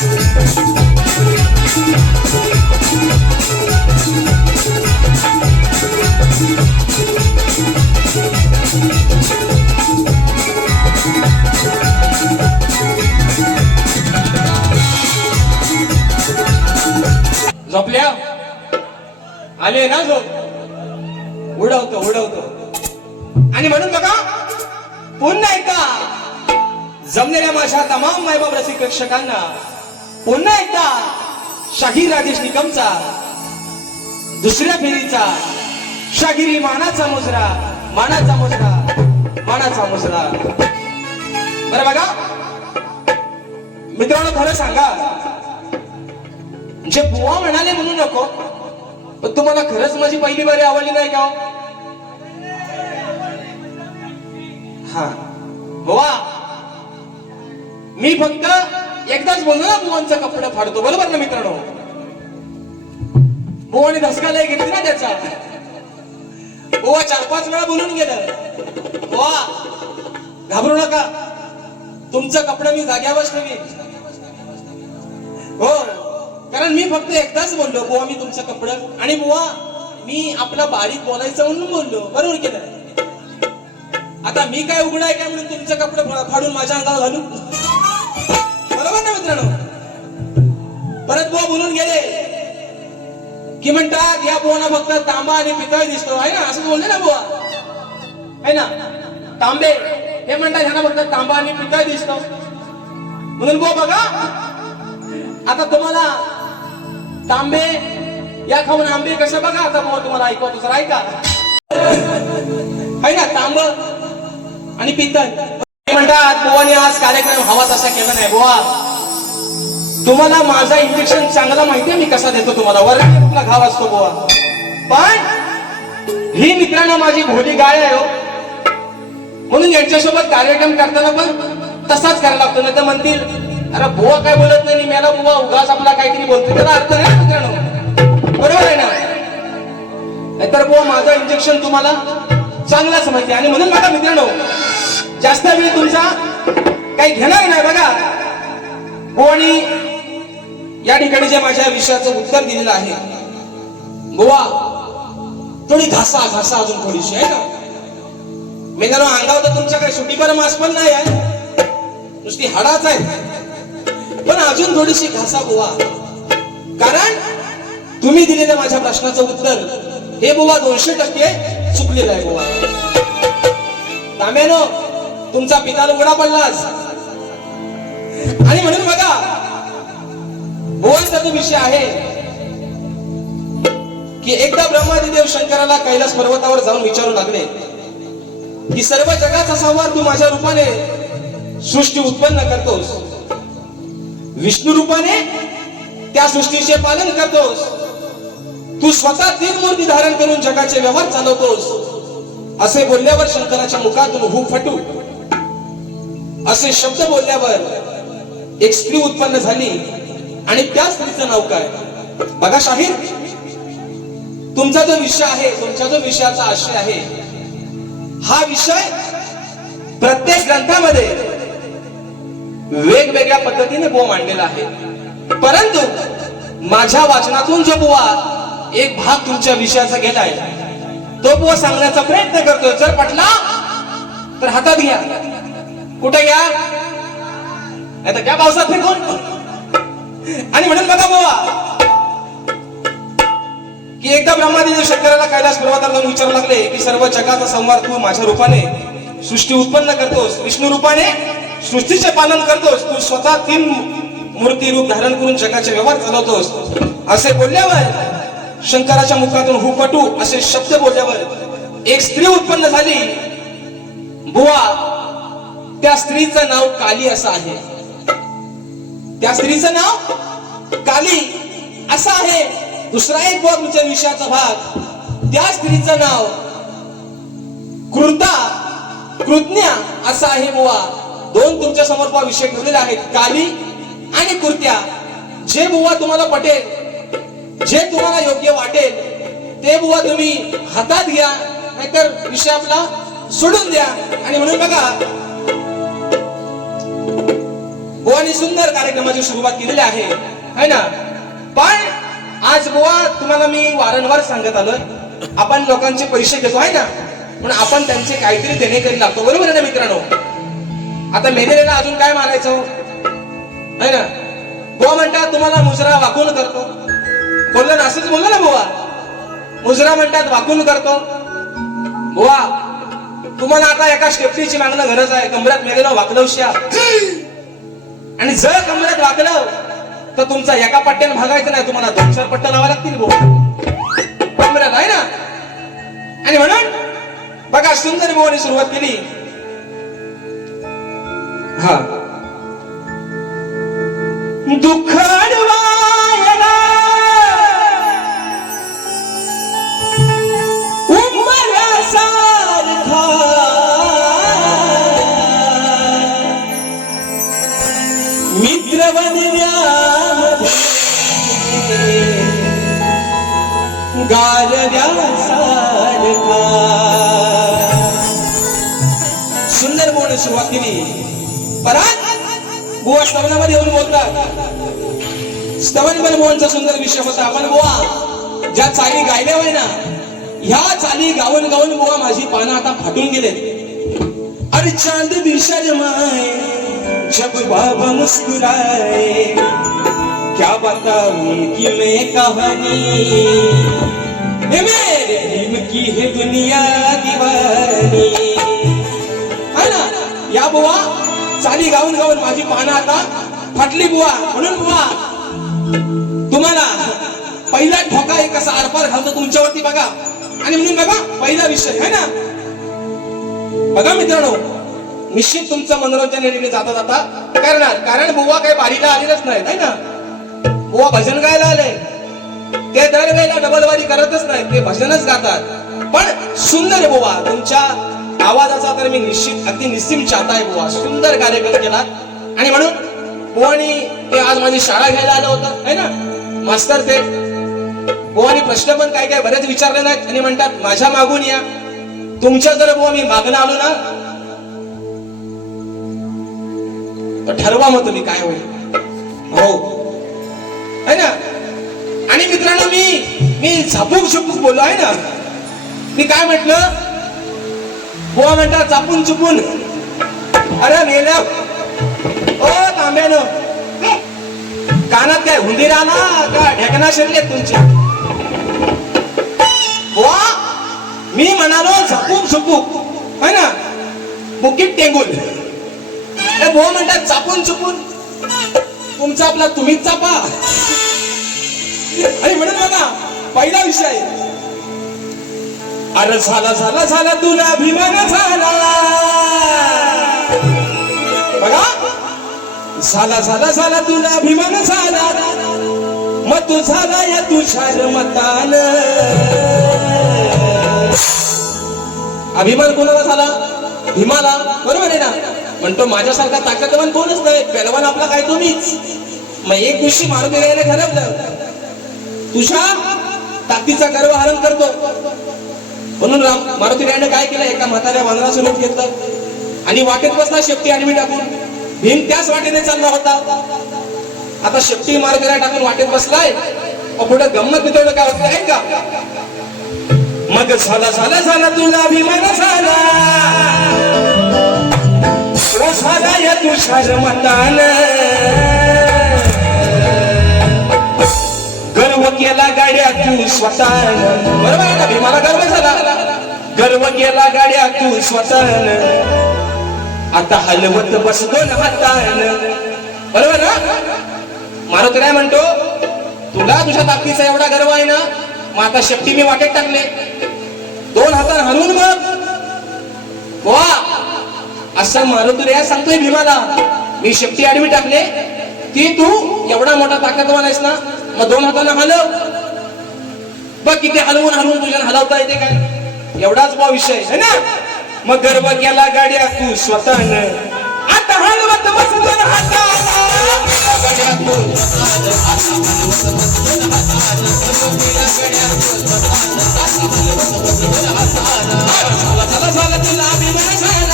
झोपल्या? आले ना झोप? उडवतो उडवतो. आणि म्हणून बघा पुन्हा एकदा जमलेल्या माझ्या तमाम मायबाप रसिक प्रेक्षकांना पुन्हा एकदा शाहीर राजेश निकमचा दुसऱ्या फेरीचा शागिरी मानाचा मुजरा मानाचा मुजरा मानाचा मुजरा. बरं बघा. मित्रांनो खरं सांगा. जे बुवा म्हणाले म्हणू नको पण तुम्हाला खरंच माझी पहिली बारी आवडली नाही का हो? हा? बुवा मी फक्त एकदाच बोललो ना बुवांचा कपडा फाडतो. बरोबर ना मित्रांनो? बुवाने धसका घेतली ना त्याचा. बोवा चार पाच वेळा बोलून गेलं. बोवा घाबरू नका. तुमचं कपडं मी जाग्यावर ठेवीन. हो कारण मी फक्त एकदाच बोललो बुवा मी तुमचं कपडं आणि बुवा मी आपला बारीक बोलायचं म्हणून बोललो. बरोबर केलं आता मी काय उघड आहे काय म्हणून तुमचं कपडे फाडून माझ्या अंगावर घालू? मित्रांनो परत बुवा बोलून गेले. की म्हणतात या बुवाना फक्त तांबा आणि पितळ दिसतो. आहे ना? असं बोलले ना बुवा? आहे ना? तांबे. हे म्हणतात ह्यांना फक्त तांबा आणि पितळ दिसतो. म्हणून बुवा बघा आता तुम्हाला तांबे या खाऊन आंबे कसं बघा? आता बुवा तुम्हाला ऐकवा तुझं ऐका. आहे ना? तांब आणि पितळ. म्हणतात बुवाने आज कार्यक्रम हवा तसा केला नाही बुवा. तुम्हाला माझा इंजेक्शन चांगला माहितीये मी कसा देतो तुम्हाला? वर्गातला घाव असतो बुवा? पण ही मित्रांनो माझी भोली गाय आहे हो. म्हणून यांच्यासोबत कार्यक्रम करताना पण तसाच करायला लागतो नाही तर म्हणतील अरे बुवा काय बोलत नाही मेला बुवा उगाच आपला काहीतरी बोलतो त्याला अर्थ नाही मित्रांनो. बरोबर आहे ना? नाहीतर बुवा माझं इंजेक्शन तुम्हाला चांगलाच माहिती आहे आणि म्हणून बघा मित्रांनो जास्त वेळ तुमचा काही घेणार नाही बघा. कोणी या ठिकाणी जे माझ्या विषयाचं उत्तर दिलेलं आहे बुवा थोडी घासा घासा अजून थोडीशी आहे ना? मेंदानो अंगावर तर तुमच्या काही सुटीपर मास पण नाही आहे. नुसती हाडाच आहे. पण अजून थोडीशी घासा बुवा कारण तुम्ही दिलेलं माझ्या प्रश्नाचं उत्तर हे बुवा दोनशे टक्के चुकलेलं आहे बुवा ताम्यानो तुमचा पिता लुगडा पडलाच आणि म्हणून बघा बोलचा तो विषय आहे की एकदा ब्रह्मादिदेव शंकराला कैलास पर्वतावर जाऊन विचारू लागले की सर्व जगाचा संवाद तू माझ्या रूपाने सृष्टी उत्पन्न करतोस. विष्णू रूपाने त्या सृष्टीचे पालन करतोस. तू स्वतः तीन मूर्ती धारण करून जगाचे व्यवहार चालवतोस. असे बोलल्यावर शंकराच्या मुखातून हू फटू. असे शब्द बोलल्यावर एक स्त्री उत्पन्न झाली. आणि त्या स्त्रीचं नाव काय? बघा शाहीर. तुमचा जो विषय आहे तुमच्या जो विषयाचा आशय आहे हा विषय प्रत्येक ग्रंथामध्ये वेगवेगळ्या पद्धतीने बो मांडलेला आहे. परंतु माझ्या वाचनातून जो बुवा एक भाग तुमच्या विषयाचा गेलाय तो बुवा सांगण्याचा प्रयत्न करतोय. जर पटला तर हातात घ्या. कुठे घ्या? नाही तर घ्या पावसात फेकून. आणि म्हणून बघा बाबा की एकदा ब्रह्मादेव शंकराला कैलास पर्वताला जाऊन विचारू लागले की सर्व जगाचा संवाद तू माझ्या रूपाने सृष्टी उत्पन्न करतोस विष्णू रूपाने सृष्टीचे पालन करतोस तू स्वतः तीन मूर्ती रूप धारण करून जगाचे व्यवहार चालवतोस. असे बोलल्यावर शंकराच्या मुखातून हुपटू असे शब्द बोलल्यावर एक स्त्री उत्पन्न झाली. बुवा त्या स्त्रीचं नाव काली असं आहे. त्या स्त्रीचं नाव काली. असं आहे. दुसरा एक बुवा तुमच्या विषयाचा भाग. त्या स्त्रीचं नाव कृता कृज्ञा असं आहे बुवा. दोन तुमच्यासमोर विषय ठेवलेले आहेत. काली आणि कृत्या जे बुवा तुम्हाला पटेल जे तुम्हाला योग्य वाटेल ते बुवा तुम्ही हातात घ्या नाहीतर विषय आपला सोडून द्या. आणि म्हणून बघा हो, बुवानी सुंदर कार्यक्रमाची सुरुवात केलेली आहे. है ना? पण आज बुवा तुम्हाला मी वारंवार सांगत आलोय आपण लोकांचे पैसे घेतो आहे ना? पण आपण त्यांचे काहीतरी देणेकरी लागतो. बरोबर आहे ना मित्रांनो? आता मेलेल्याला अजून काय मारायचं है ना? बुवा म्हणतात तुम्हाला मुजरा वाकून करतो. बोललो ना असंच बोललो ना बुवा? मुजरा म्हणतात वाकून करतो. बुवा तुम्हाला आता एका स्टेपनीची मागणं गरज आहे. कमरात मेलेला वाकलवश्या. आणि जर कमरेत वाकलं तर तुमचा एका पट्ट्याने भागायचं नाही तुम्हाला दोन चार पट्ट्या लावा लागतील भो कमरात आहे ना? आणि म्हणून बघा सुंदर बुवाने सुरुवात केली. हा. दुःख गारव्यासारखा सुंदर बोलणे सुरुवात केली परत बुवा स्तवनामध्ये येऊन बोलतात. स्तवन बुवांचा सुंदर विषय होता. आपण बुवा ज्या चाली गायल्या होय ना ह्या चाली गावन गावन बुवा माझी पानं आता फाटून गेले अरे चांद दिशा शर्माए जब बाबा मुस्कुराए क्या बताऊं उनकी मैं कहानी? मेरे दिल की है दुनिया दीवानी है ना? या बुवा चाली गाऊन गाऊन माझी पानं आता फाटली बुवा म्हणून बुवा तुम्हाला पहिला ठोका एक कसा आरपार घालतो तुमच्यावरती बघा. आणि म्हणून बघा पहिला विषय है ना? बघा मित्रांनो निश्चित तुमचं मनोरंजन रेडीने जाता जाता करणार. कारण बुवा काही बारीला आलेलाच नाही ना? बुवा भजन गायला आले ते दरवेळेला डबलवारी करतच नाही ते भजनच गातात. पण सुंदर बुवा तुमच्या आवाजाचा तर मी निश्चित अगदी निस्सिम चाहता आहे बुवा. सुंदर कार्यक्रम केला आणि म्हणून बुवानी ते आज माझी शाळा घ्यायला आलं होतं है ना? मास्तर ते. बुवानी प्रश्न पण काय काय बरेच विचारले नाहीत. आणि म्हणतात माझ्या मागून या. तुमच्या जर बुवा मी मागणं आलो ना तर ठरवा मग तुम्ही काय होईल. हो. है ना? मित्रांनो मी? मी झापूक झुपूक बोललो आहे ना? मी काय म्हटलं? बुवा म्हणतात चापून चुपून अरे मेल्या. ओ तांब्यानं. कानात काय हुंदीर आला का ढेकना शिरले तुमच्या? बुवा मी म्हणालो झापूक झुपूक. है ना? बुकीत टेंगून. बुवा म्हणतात चापून चुपून तुमचा आपला तुम्हीच चापा. आणि म्हणून बघा पहिला विषय. अरे झाला झाला झाला तुला अभिमान झाला. बघा झाला झाला झाला तुला अभिमान झाला. मग तू झाला या तुझ्या मतान. अभिमान कोणाला झाला? भीमाला. बरोबर आहे ना? म्हणतो माझ्यासारखा ताकदवान कोणच नाही. पेलवान आपला काय तुम्हीच. मग एक दिवशी मारुती रायाने ठरवलं तुषा ताकदीचा गर्व हरण करतो. म्हणून राम मारुती रायाने काय केलं? एका म्हाताऱ्या वानरा सोबत घेतलं. आणि वाटेत बसला शेपटी आडवी टाकून. भीम त्याच वाटेने चालला होता. आता शेपटी मारुतीला टाकून वाटेत बसलाय. मग पुढे गंमत तेवढं काय होतं आहे का? मग झाला झाला झाला तुला अभिमान झाला. तो झाला या तुझ्या मतान गेला गाड्या तू स्वतः बरोबर आहे ना भीमाला गर्व झाला गर्व केला गाड्या तू स्वतः आता हलवत बसतो ना हातान. बरोबर ना? मारुत काय म्हणतो? तुला तुझ्या ताकदीचा एवढा गर्व आहे ना? मग आता शेपटी मी वाटेत टाकले. दोन हातात हलवून मग वा असं मारुत रे सांगतोय भीमाला. मी शेपटी आडवी टाकले. की तू एवढा मोठा ताकदवान आहेस ना? मग दोन हातानं हलव बघ किती हलवून हलवून तुझ्या हलवता येते काय? एवढाच भाव विषय है ना? मग गर्व केला गाड्या तू स्वतःन. आता हलवत बसतो ना हाताला गाड्या झाला झाला झाला तुला अभिमान झाला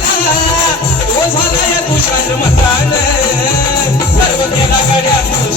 झाला झाला कर्मचान सर्व केला गड्या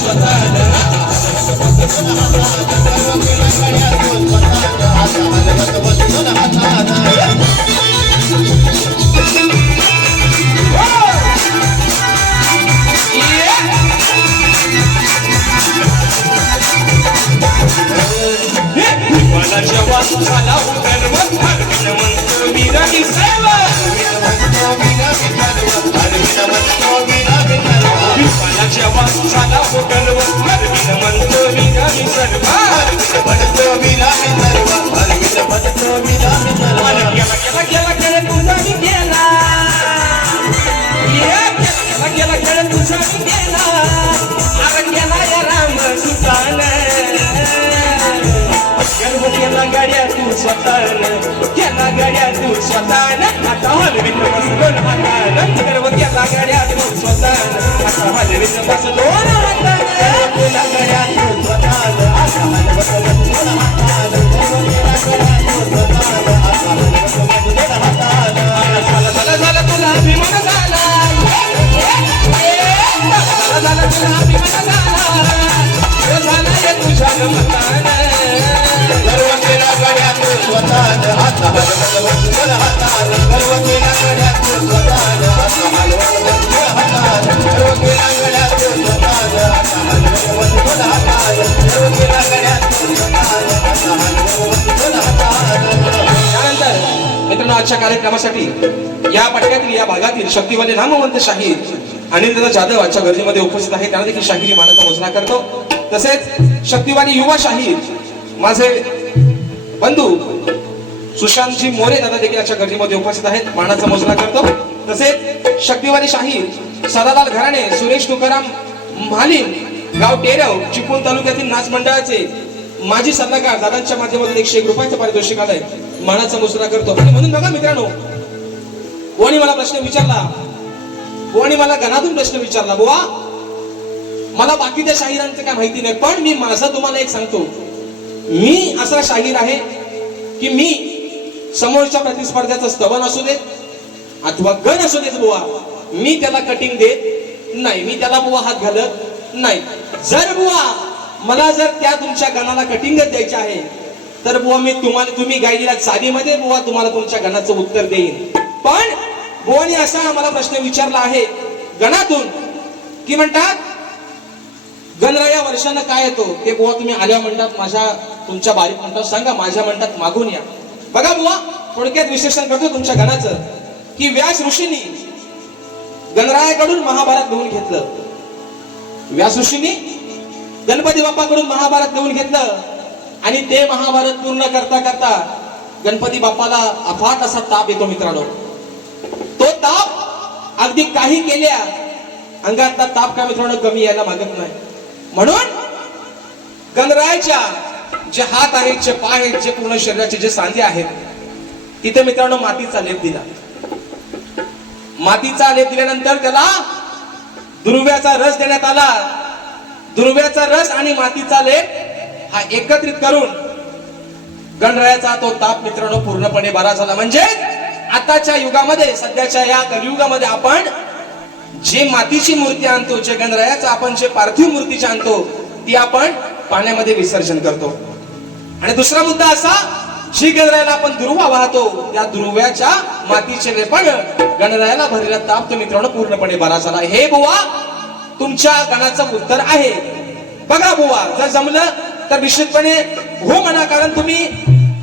तू केला गाड्या तू स्वतःन आता हलवीत बसलो हातान गर्व केला तू आता हलवीत बसलो हातान केला तू आता बसलो हातान गर्व केला तू आता बसलो हातान झालं झालं झालं तुला अभिमान झाला झालं झालं तुला अभिमान झाला झालं हे तुझ्या गमतान गड्यात हात हलवत हात हलवत हात हलवत हात हलवत त्यानंतर मित्रांनो आजच्या कार्यक्रमासाठी या पटक्यातील या भागातील शक्तिवाले नामवंत शाहीर अनिल जाधव आजच्या गर्दीमध्ये उपस्थित आहे त्यांना देखील शाहिरी मानाचा मोजणा करतो. तसेच शक्तिवाली युवा शाहीर माझे बंधू सुशांतजी मोरे दादा देखील आजच्या गर्दीमध्ये उपस्थित आहेत. मानाचा मोजणा करतो. तसेच शक्तिवाली शाहीर सदालाल घराणे सुरेश तुकाराम म्हालिन गाव टेरव चिपळूण तालुक्यातील नाच मंडळाचे माजी सल्लागार दादांच्या माध्यमातून एकशे एक रुपयाचं पारितोषिक आलंय. मानाचा मुसरा करतो. आणि म्हणून बघा मित्रांनो कोणी मला प्रश्न विचारला? कोणी मला घनातून प्रश्न विचारला? बुवा मला बाकीच्या शाहिरांचं काय माहिती नाही पण मी माझं तुम्हाला एक सांगतो. मी असा शाहीर आहे की मी समोरच्या प्रतिस्पर्ध्याचं स्तवन असू देत अथवा गण असू देत बुवा. मी त्याला कटिंग देत नाही. मी त्याला बुवा हात घालत नाही. जर बुवा मला जर त्या तुमच्या गणाला कटिंगच द्यायची आहे तर बुवा मी तुम्हाला तुम्ही गायलेल्या चालीमध्ये बुवा तुम्हाला तुमच्या गणाचं उत्तर देईन. पण बुवानी असा मला प्रश्न विचारला आहे गणातून की म्हणतात गणराया वर्षानं काय येतो ते बुवा तुम्ही आल्या म्हणतात माझ्या तुमच्या बारीक म्हणतात सांगा माझ्या म्हणतात मागून या. बघा बुवा थोडक्यात विश्लेषण करतो तुमच्या गणाचं की व्यास ऋषींनी गणरायाकडून महाभारत लिहून घेतलं. व्यास ऋषींनी गणपती बाप्पाकडून महाभारत लिहून घेतलं. आणि ते महाभारत पूर्ण करता करता गणपती बाप्पाला अफाट असा ताप येतो मित्रांनो. तो ताप अगदी काही केल्या अंगातला ताप का मित्रांनो कमी यायला मागत नाही. म्हणून गणरायाच्या जे हात आहेत जे पाय आहेत जे पूर्ण शरीराचे जे सांधे आहेत तिथे मित्रांनो मातीचा लेप दिला. मातीचा लेप दिल्यानंतर त्याला दुर्व्याचा रस देण्यात आला. दुर्व्याचा रस आणि मातीचा लेप हा एकत्रित करून गणरायाचा तो ताप मित्रांनो पूर्णपणे बरा झाला. म्हणजे आताच्या युगामध्ये सध्याच्या या कलियुगामध्ये आपण जे मातीची मूर्ती आणतो जे गणरायाचं आपण जे पार्थिव मूर्तीची आणतो ती आपण पाण्यामध्ये विसर्जन करतो. आणि दुसरा मुद्दा असा जी गणरायाला आपण दुर्वा वाहतो त्या दुर्व्याच्या मातीचे लेपण गणरायाला भरलेला ताप तो मित्रांनो पूर्णपणे बरा झाला. हे बुवा तुमच्या गणाचं उत्तर आहे. बघा बुवा जर जमलं तर निश्चितपणे हो म्हणा कारण तुम्ही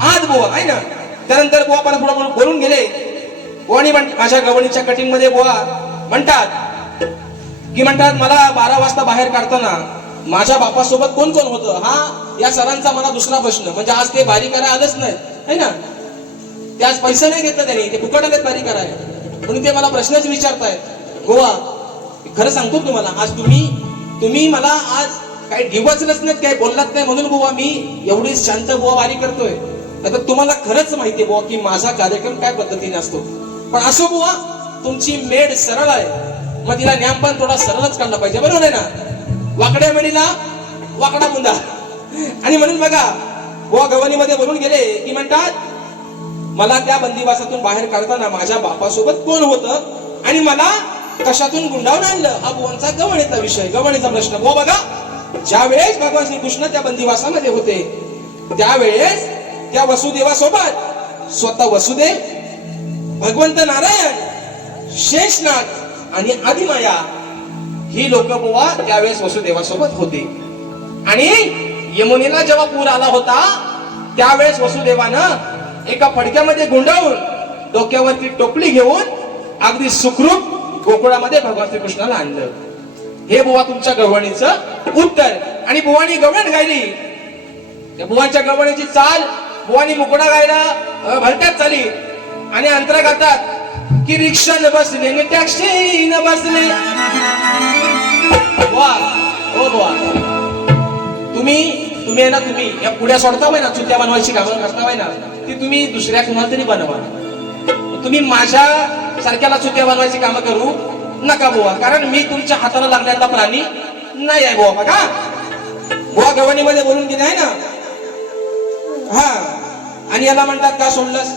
आज बुवा आहे ना? त्यानंतर बुवा पण पुढे बोलून गेले. बुवानी माझ्या गवणीच्या कटिंगमध्ये बुवा म्हणतात की म्हणतात मला बारा वाजता बाहेर काढताना माझ्या बापासोबत कोण कोण होतं? हा या सरांचा मला दुसरा प्रश्न. म्हणजे आज ते बारी करायला आलंच नाही है ना? ते आज पैसे नाही घेतलं त्यांनी. ते फुकट आलेत बारी करायला. म्हणून ते मला प्रश्नच विचारतायत. गोवा खरं सांगतो तुम्हाला. आज तुम्ही तुम्ही मला आज काही डिवचलंच नाहीत काही बोललात नाही म्हणून बुवा मी एवढी शांत बुवा वारी करतोय. आता तुम्हाला खरंच माहिती बुवा की माझा कार्यक्रम काय पद्धतीने असतो. पण असो बुवा तुमची मेड सरळ आहे. मग तिला ज्ञान पण थोडा सरळच काढला पाहिजे बरोबर आहे ना? वाकड्या मेडीला वाकडा मुंदा आणि म्हणून बघा व गवणीमध्ये बोलून गेले की म्हणतात मला त्या बंदिवासातून बाहेर काढताना माझ्या बापासोबत कोण होतं आणि मला कशातून गुंडावून आणलं? हा बुवांचा गवणीचा विषय गवणीचा प्रश्न. हो बघा ज्या वेळेस भगवान श्रीकृष्ण त्या बंदिवासामध्ये होते त्यावेळेस त्या वसुदेवासोबत स्वतः वसुदेव भगवंत नारायण शेषनाग आणि आदिमाया ही लोक बुवा त्यावेळेस वसुदेवासोबत होते. आणि यमुनेला जेव्हा पूर आला होता त्यावेळेस वसुदेवानं एका फडक्यामध्ये गुंडाळून डोक्यावरती टोपली घेऊन अगदी सुखरूप गोकुळामध्ये भगवान श्रीकृष्णाला आणलं. हे बुवा तुमच्या गव्हाणीचं उत्तर. आणि बुवानी गवण गायली. त्या बुवांच्या गवणीची चाल बुवानी मुकडा गायला अं, भलत्यात चाली. आणि अंतरा गातात की रिक्षा बसले आणि टॅक्सी बसले. वा हो बुवा तुम्ही तुम्ही आहे ना तुम्ही. या पुढ्या सोडता ना चुत्या बनवायची कामं करता ना ती तुम्ही दुसऱ्या कुणाला तरी बनवा. तुम्ही माझ्या सारख्याला चुत्या बनवायची कामं करू नका बुवा कारण मी तुमच्या हाताला लागण्याचा प्राणी नाही आहे बुवा बघा. बुवा गव्हाणीमध्ये बोलून गेले आहे ना? हा. आणि याला म्हणतात का सोडलंस?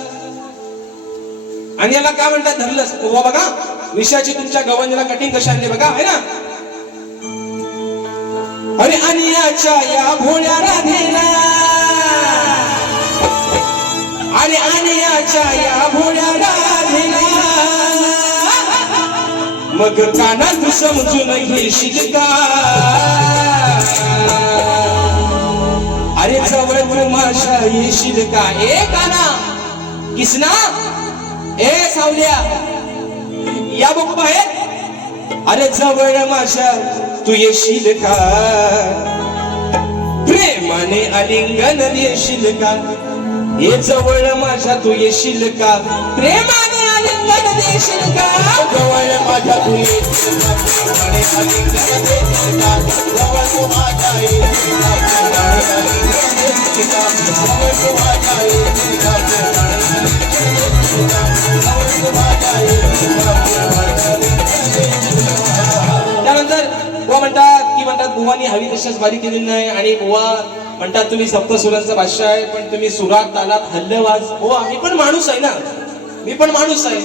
आणि याला काय म्हणतात? धरलंस. ओवा बघा. विषयाची तुमच्या गव्हाणीला कठीण कशी आणली बघा आहे ना? अरे अनियाच्या या भोळ्या राधेला. अरे अनियाच्या या भोळ्या राधेला. मग काना तू समजून घेशील का अरे जवळ माझ्या येशील का ए काना. किसना? सावल्या या बघ बाहेर अरे जवळ माझ्या तू येशील का प्रेमाने आलिंगन येशील का हे जवळ माझ्या तू येशील का प्रेमाने आलिंगन देशील का जवळ माझ्या तू येशील का? प्रेमाने आलिंगन देशील का? जवळ तू माझ्या येशील का? प्रेमाने आलिंगन देशील का? जवळ तू माझ्या येशील का? प्रेमाने आलिंगन देशील का? त्यानंतर बुवा म्हणतात की म्हणतात बुवानी हवी तशाच बारी केलेली नाही आणि बुवा म्हणतात तुम्ही सप्तसुरांचा भाष्य आहे पण तुम्ही सुरात तालात हल्लेवाज हो मी पण माणूस आहे ना. मी पण माणूस आहे.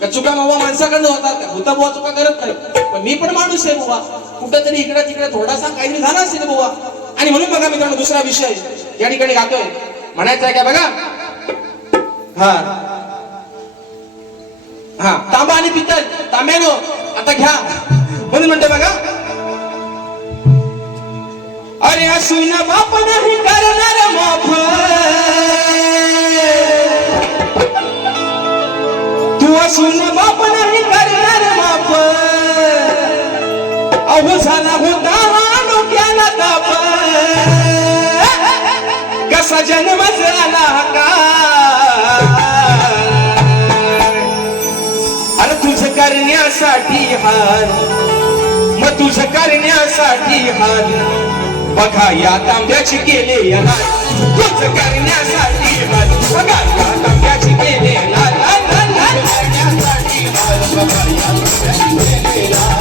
का चुका मावा माणसाकडनं होतात का? भूता बुवा चुका करत नाही. पण मी पण माणूस आहे बुवा. कुठेतरी इकडे तिकडे थोडासा काहीतरी झाला असेल बुवा. आणि म्हणून बघा मित्रांनो दुसरा विषय या ठिकाणी गातोय. म्हणायचं आहे का बघा? हा. हा तांबा आणि पितल तांब्यानो आता घ्या. म्हणून म्हणते बघा? अरे असून बाप नाही करणार माफ. तू असून बाप नाही करणार माफ. अहो झाला होता डोक्याला ताप. कसा जन्म झाला का करण्यासाठी हार मग तुझ करण्यासाठी हार बघा या तांब्याची केले लाल. तुझ करण्यासाठी हार बघा या तांब्याची केले लाल. करण्यासाठी हार बघा या सगळ्यांनी केलेला. करण्यासाठी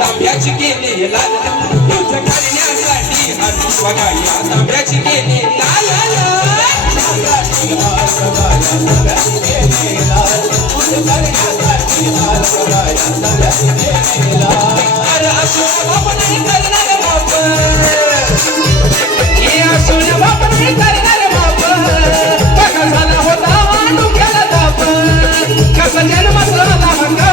तांब्याची केले लाल तुझ करण्यासाठी. हाल बघा तांब्याची केले लाल अरे असून बाप नाही करणार बाप. हे असून बाप नाही करणार बाप. कसा झाला होता डोक्याला ताप. कसा जन्म झाला हंगा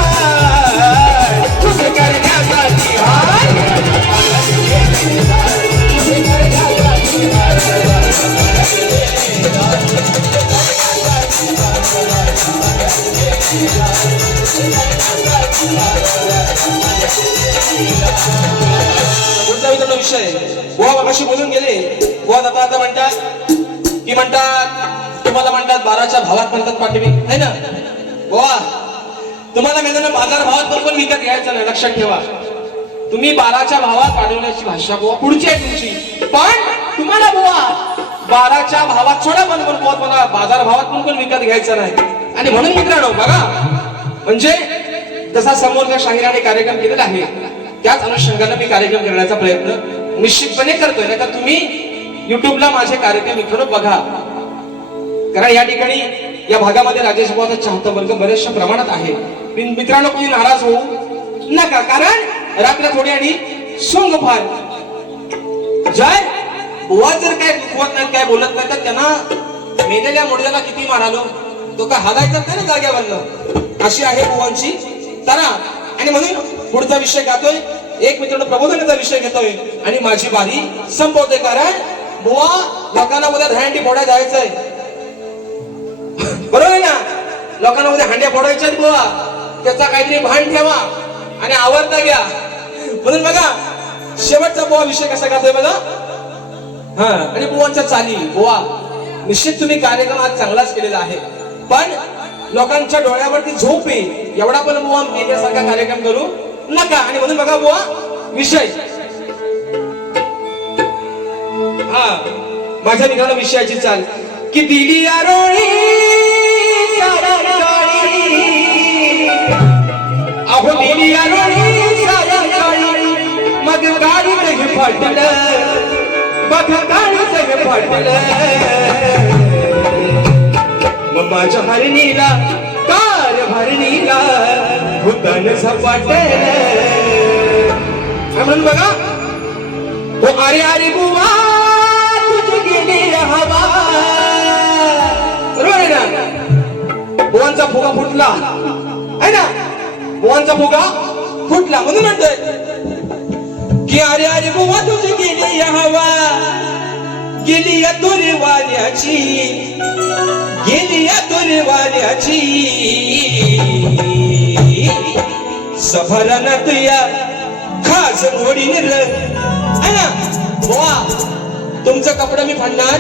विषय? गोवा कशी बोलून गेले. गोवा आता आता म्हणतात की म्हणतात तुम्हाला म्हणतात बाराच्या भावात म्हणतात पाठवी आहे ना? तुम्हाला मित्रांनो बाजार भावात पण विकत घ्यायचं नाही लक्षात ठेवा. तुम्ही बाराच्या भावात वाढवण्याची भाषा बुवा पुढची आहे तुमची. पण तुम्हाला बुवा बाराच्या भावात सोडा पण पण बुवा तुम्हाला बाजार भावात पण पण विकत घ्यायचं नाही. आणि म्हणून मित्रांनो बघा म्हणजे तसा समोरच्या शाहिराने कार्यक्रम केलेला आहे. त्याच अनुषंगाने मी कार्यक्रम करण्याचा प्रयत्न निश्चितपणे करतोय. नाही तर तुम्ही युट्यूबला माझे कार्यक्रम मित्रांनो बघा. कारण या ठिकाणी या भागामध्ये राजेश बुवाचा चाहता वर्ग बऱ्याचशा प्रमाणात आहे. मित्रांनो कोणी नाराज होऊ नका. कारण रात्र थोडी आणि सोंग फार. जय. बुवा जर काय दुखवत नाही काय बोलत नाही तर त्यांना मेलेल्या मुडद्याला किती मारालो? तो का हादायचा नाही ना जाग्यावरनं? अशी आहे बुवांची तरा. आणि म्हणून पुढचा विषय गातोय. एक मित्रांनो प्रबोधनाचा विषय घेतोय. आणि माझी बारी संपवते कारण बुवा लोकांना उद्या दहांडी फोडा जायचंय. बरोबर आहे ना? लोकांना हांड्या फोडायच्या बुवा. त्याचा काहीतरी भान ठेवा. आणि आवडता घ्या. म्हणून बघा शेवटचा बुवा विषय कसा करतोय बघा. हा आणि बुवांच्या चाली. बुवा निश्चित तुम्ही कार्यक्रम आज चांगलाच केलेला आहे. पण लोकांच्या डोळ्यावरती झोप येईल. एवढा पण बुवा मेल्यासारखा कार्यक्रम करू नका. आणि म्हणून बघा बुवा विषय. हा माझ्या निघाला विषयाची चाल. की दिली आरोळी सायंकाळी. मग गाडी सगळं फाटलं बघ गाडी सगळं फाटलं मग माझ्या हरणीला कार हरणीला भूतान झपाटलं म्हणून बघा ओ अरे अरे बुवा तुझी गेली हवा बरोबर आहे ना बुवांचा फुगा फुटला आहे ना बुवांचा फुगा कुठला म्हणून म्हणतोय. की अरे अरे बुवा तुझी गेली हवा. गेली या तुरी वाल्याची गेली या तुरी वाल्याची सफराना तुया खास मोडी निर बुवा तुमचं कपडं मी फाडणार.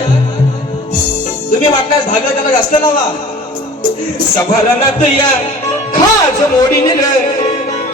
तुम्ही वाटल्यास धागा त्याला जास्त लावा. सफराना तुया खास मोडी निर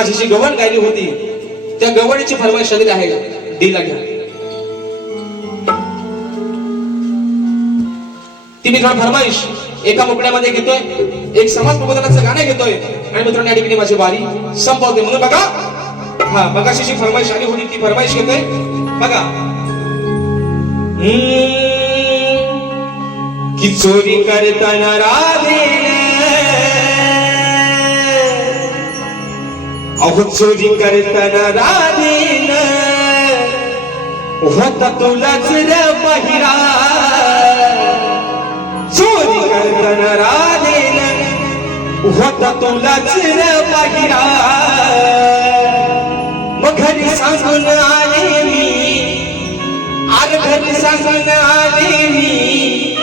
माझी जी गवण गायली होती त्या गवणीची फरमाईश दिली आहे डी घ्या. ती मित्रांनो फरमाईश एका मुकड्यामध्ये घेतोय एक समाज प्रबोधनाचं गाणं घेतोय आणि मित्रांनो या ठिकाणी माझी वारी संपवते. म्हणून बघा हा बघाशी जी फरमाईश आली होती ती फरमाईश घेतोय. बघा. की चोरी करताना राधे अहो चोरी करताना राणीन होता तुलाच चिर पहिरा चोरी करताना राधेल होता तुलाच र पहिरा मग घरी सांगून आले मी आर घरी सांगून आले मी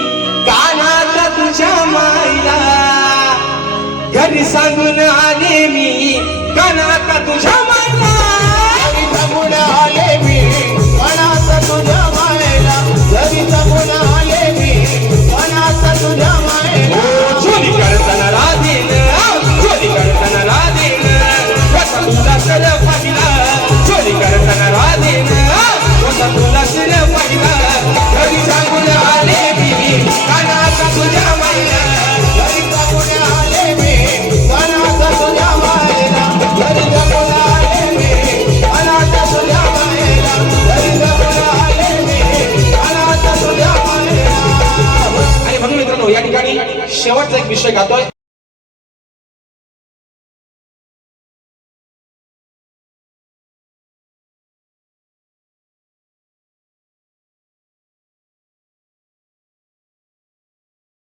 कानात तुझ्या मायला. घरी सांगून आले मी आता तुझ्या मायला